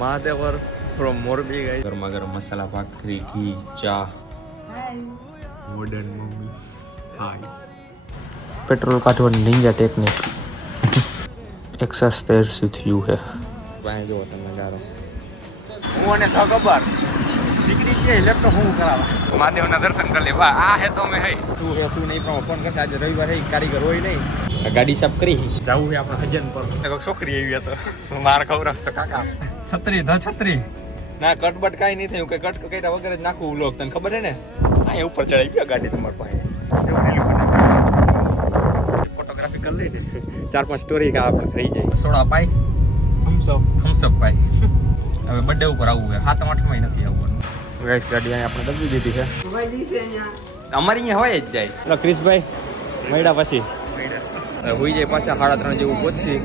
મહાદેવર from Morbi guys. ગરમા ગરમ મસાલા ભાખરી, ઘી, ચા. Modern mummy. હાય. पेट्रोल काटવાની निंजा टेक्निक एक्सरसाइज થયું હે. ભાઈ જો તમે ગારો હું અને તો ખબર દીકરી કે લેપટોપ હું કરાવવા મહાદેવના દર્શન કરી લે. વાહ આ હે તો મે હે શું હે શું નહીં પણ ફોન કરતા. આજે રવિવાર હે કારીગર હોય નહીં. ગાડી સાફ કરી જાવું હે આપણે હજન પર. એક છોકરી આવી તો માર ખવરાવશે કાકા. છત્રી ના કટબટ કાઈ નહીં થયું કે કટ કર્યા વગર જ નાખું વ્લોગ. તને ખબર હે ને આ ઉપર ચડાઈ ગયો ગાડી તમાર પાસે. ફોટોગ્રાફી કરી લઈ ને 4-5 સ્ટોરી કા આપણે થઈ જાય. સોડા પાઈ થમ્સઅપ પાઈ. હવે બર્થડે ઉપર આવવું હે. 7-8 નથી આવવાનું. ગાઈસ ગાડી અહીં આપણે દબી દીધી છે. અમારી અહીંયા હોય જ જાય. ક્રિશભાઈ મળ્યા પછી હોઈ જાય પાછા 3:30 જેવું પહોંચી.